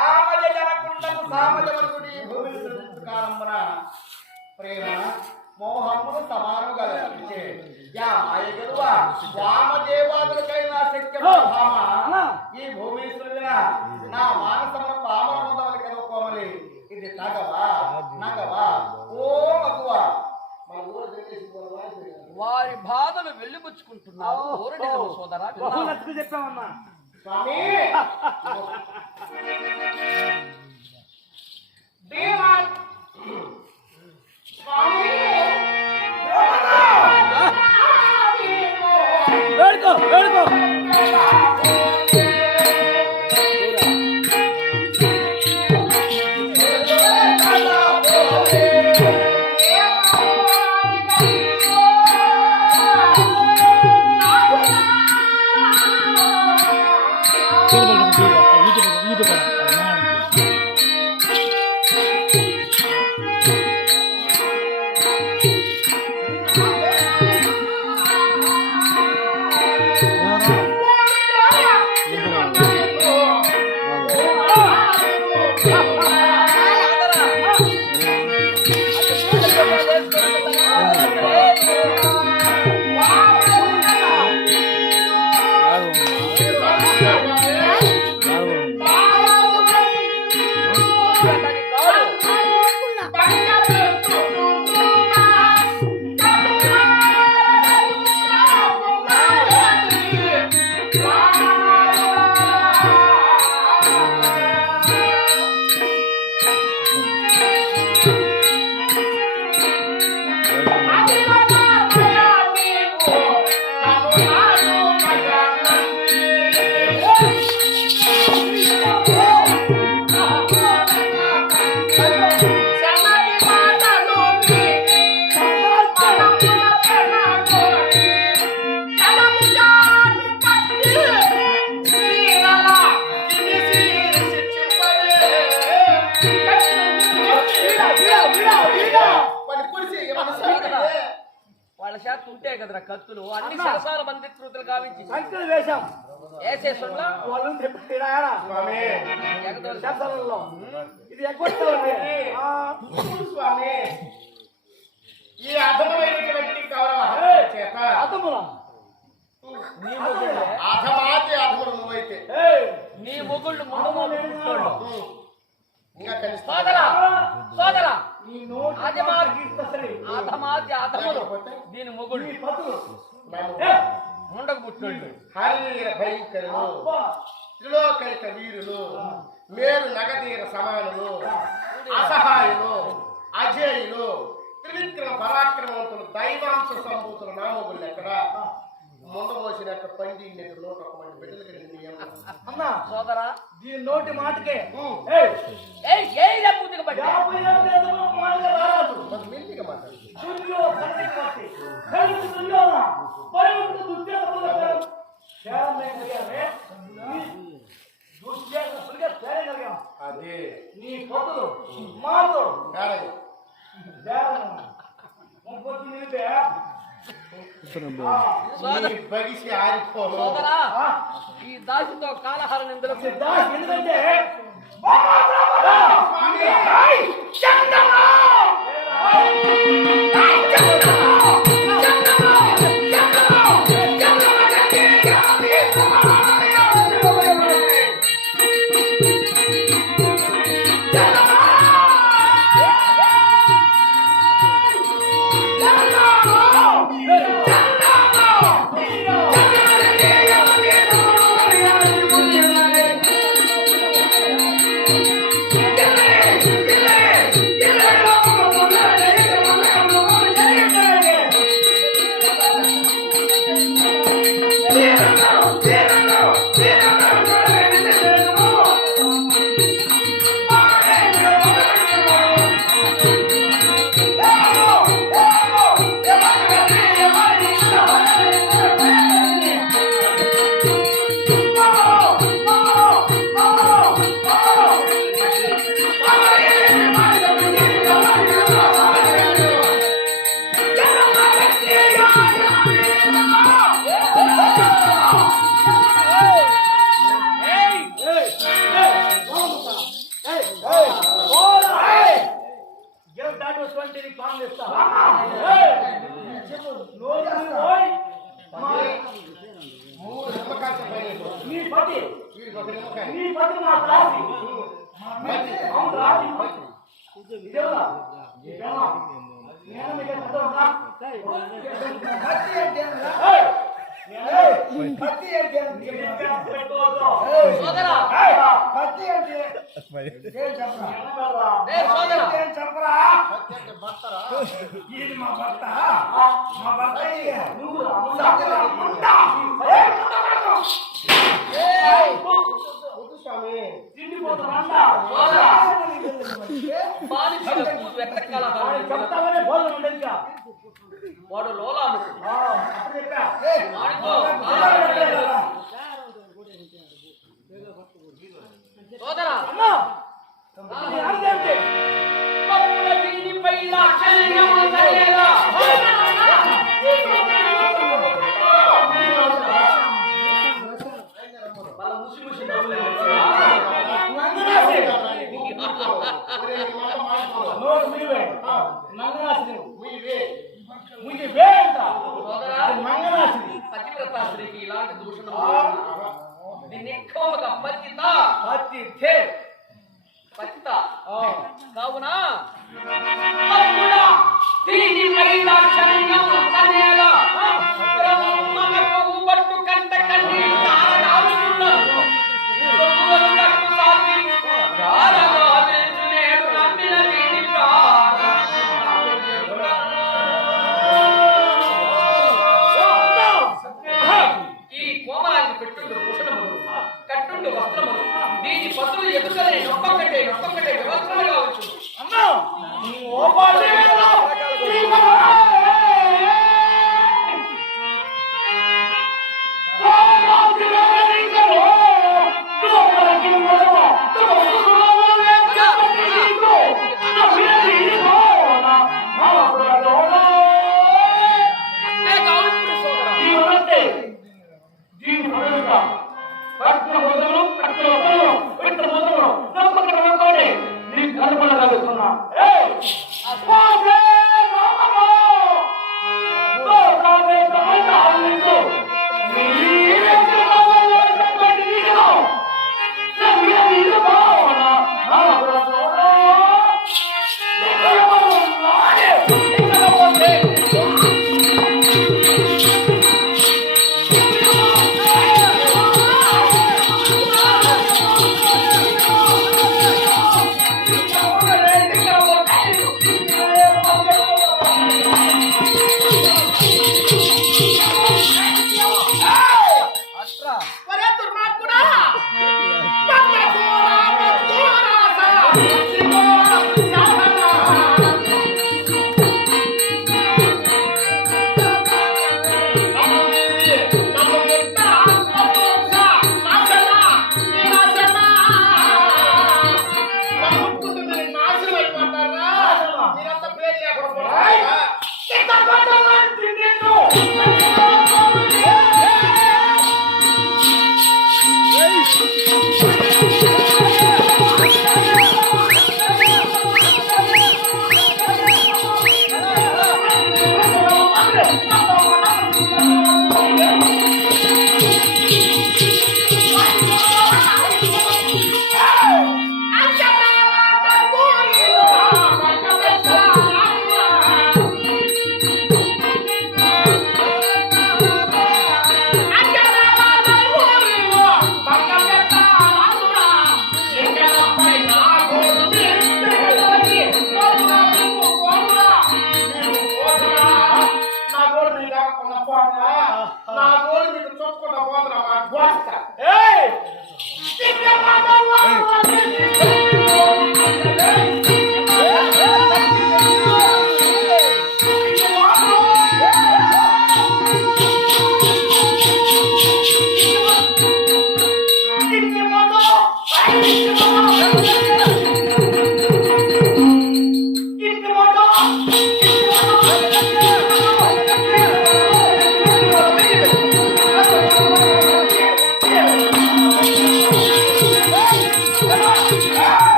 ఆమజ జనకుండకు సామజవరుడి భూమిని సృష్టికారంభన ప్రేమ మోహమును సమానముగా లభించే యా మాయ గెలువ వామదేవాదులకైనా శక్యము భామ ఈ భూమి సృజన నా మానసమునకు ఆమరముదవలి కదా కోమలి ఇది నగవా నగవా ఓ మగువ మన ఊరు తెలిసి వారి బాధలు వెళ్ళిపుచ్చుకుంటున్నారు ఊరడిగలు సోదరా చెప్పామన్నా స్వామి దేవన్ స్వామి వేడుకో వేడుకో వాళ్ళ చేత ఉంటే కదరా కత్తులు అన్ని సరసాల బంధికృతులు గావించి సంఖ్యలు వేశాం వేసేసుండ్లా వాళ్ళు ఇది స్వామి ఈ అధమైనటువంటి గౌరవ చేత అతముల అధమాతి అధములు నువ్వైతే నీ మొగుళ్ళు ముందు ఇంకా కలిసి సోదరా సోదరా ఈ నోటి ఆధమాతి ఆధములు దీని మొగుళ్ళు ముండకు పుట్టినోళ్ళు హరిర భయంకరులు త్రిలోకైక వీరులు మేరు నగదీర సమానులు అసహాయులు అజేయులు త్రివిక్రమ పరాక్రమవంతులు దైవాంశ సంభూతులు నామోగులు ఎక్కడ ముండమోసిన పండి నూట ఒక మంది బిడ్డలు కలిగింది అన్నా సోదరా దీని నోటి మాటకే మెల్లిగా మాట్లాడు అదే నీ పొద్దులు మాతో బగిసి ఆరిపోను సోదరా ఈ దాసితో కాలహారం ఎందుకు ఎందుకంటే ఇది మా రాశి. మంచి. అవును రాశి. మంచి. ఇదేనా? ఇదేనా? నేను మీకు చెప్తున్నా. కత్తి అంటే ఏందిరా? ఏయ్! కత్తి అంటే ఏంది? పెట్టుకోవద్దు. సోదరా కత్తి అంటే ఏం చెప్పరా? ఏ సోదరా ఏం చెప్పరా? సత్యంటే భర్తరా? ఇది మా భర్త. మా భర్త ఇది. నువ్వు సత్యరా, ఉంటా. వద్దు స్వామి. తిండిపోతానంటా. సోదరా బానిసలకు వెతకాల చెప్తామనే భోజనం ఉండదు ఇంకా. వాడు లోలాను అప్పుడు చెప్పా. వాడితో సోదరా అన్నా, ఇది అర్థమేంటి? పప్పుల వీధిపై లాక్షణ్యము తల్లేలా. వాళ్ళ ముసి ముసి నవ్వులే. నంగనాసి. ఒరే, నీ మాట మార్చుకో. నోరు మీవే. నంగనాసి నువ్వు. మీవే. ముందు వే అంట. సోదరా అది మంగనాసి. పతివ్రత స్త్రీకి ఇలాంటి దూషణం దీన్ని ఎక్కువగా పతిత పతితే. పతిత కావున తమ్ముడా దీనిపై లాక్షణ్యము తల్లేలా. బ్రహ్మలకు ఊబట్టు కంట కన్నీరు తారడాలుతున్నారు. తొమ్ముదలు కట్టు సాగి గారగా వెలుచు నేడు నమ్మిన దీని ఈ కోమలాంగి పెట్టుండు భూషణములు కట్టుండు వస్త్రములు దీని పతులు ఎదుకనే ఒక్కొక్కటే వ్యవస్థలుగా వచ్చు. అన్నా, నువ్వు ఓపాలి. అట్లే కావచ్చు సోదరా. ఒరే దుర్మార్గుడా! బద్దకూరా, బద్దూరాసా! శాసనా! నన్ను ముట్ట, ఆత్మమోక్ష, నాశనా, వినాశనా! నన్ను ముట్టుకుంటే మీరు నాశనం అయిపోతారా? మీరంతా పేరు లేకుండా పోతారా? ఏయ్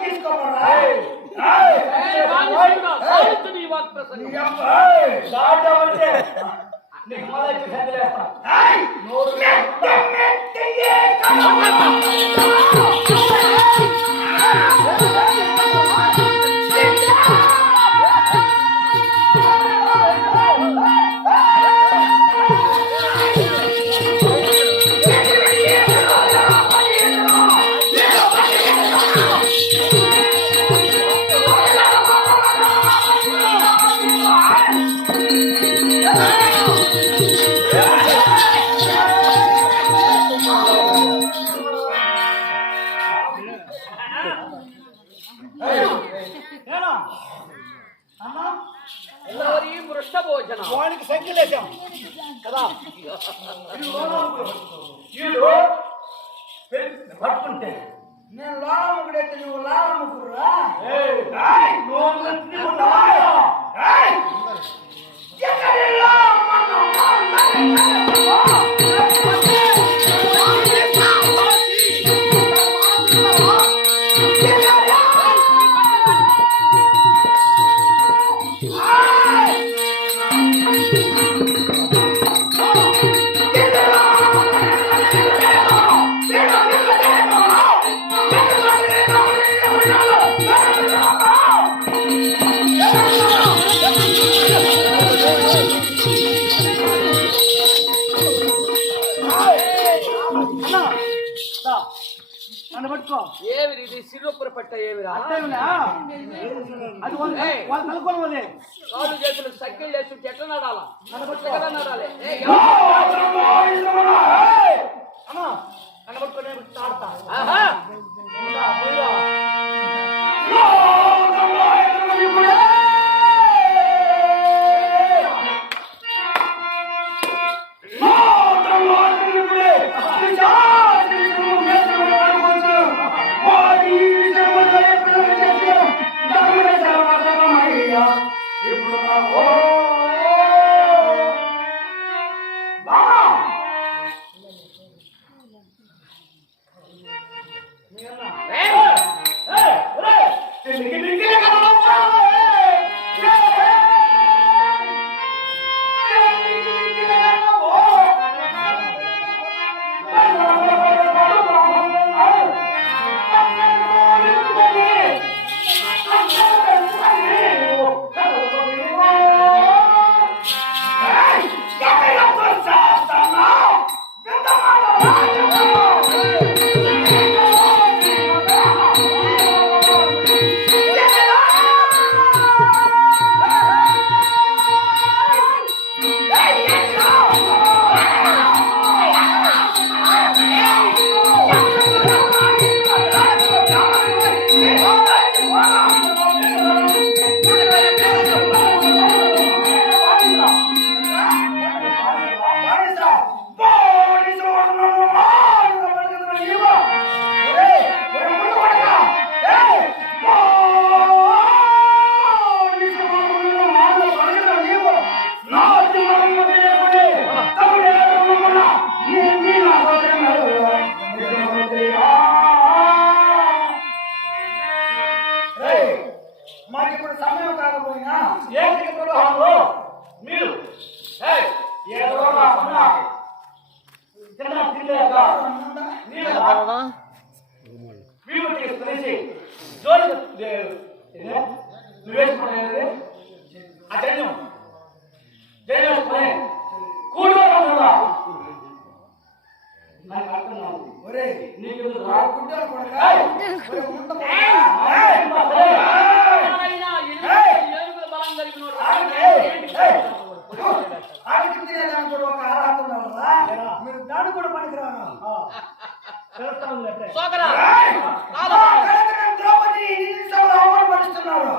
తీసుకోమరా నీ వాక్ ప్రసంగం. దాటావంటే నీకు మళ్ళీ ఇచ్చి సందిలేస్తా. నోరు ఏనా? అన్నా ఎవరి మృష్ట భోజన వానికి సంఖ్యలేసాం కదా వీడు పట్టుకుంటే నేను లారముకుడైతే నువ్వు లారముకురా నన్ను పట్టుకో ఏమిరి ఇది సిరుపుర పట్ట ఏమిరా అది వాళ్ళు కలుకోవాలి కాళ్ళు చేతులు సైకిల్ చేసి ఎట్లా నడాలా ఎట్లా నడాలి అన్నా నన్ను పట్టుకొని ఆడతా ఆహా మాకు ఇప్పుడు సమయం కాకపోయినా ఏంటి ప్రవాహంలో మీరు ఏదో తినలేక వీడు తీసుకునేసి జోలి నువ్వేసుకునేది ఆ జన్యం జన్యం వేసుకునే కూడుకోకుండా నాకు అర్థం కాదు ఒరే నీకు రాకుంటారు కొడకా ఏనుగుల బలం కలిగినోడు ఆగిపోతే కూడా ఒక అర్హత ఉండాలరా మీరు దాని కూడా పనికిరాను తెలుస్తాను అంటే సోకరా ద్రౌపది అవమానపరుస్తున్నారు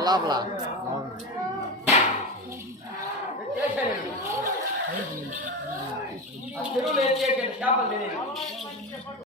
లోపల చేసేయండి. ఆ చెరువులో ఏం చేసేయండి చేపలు తినేది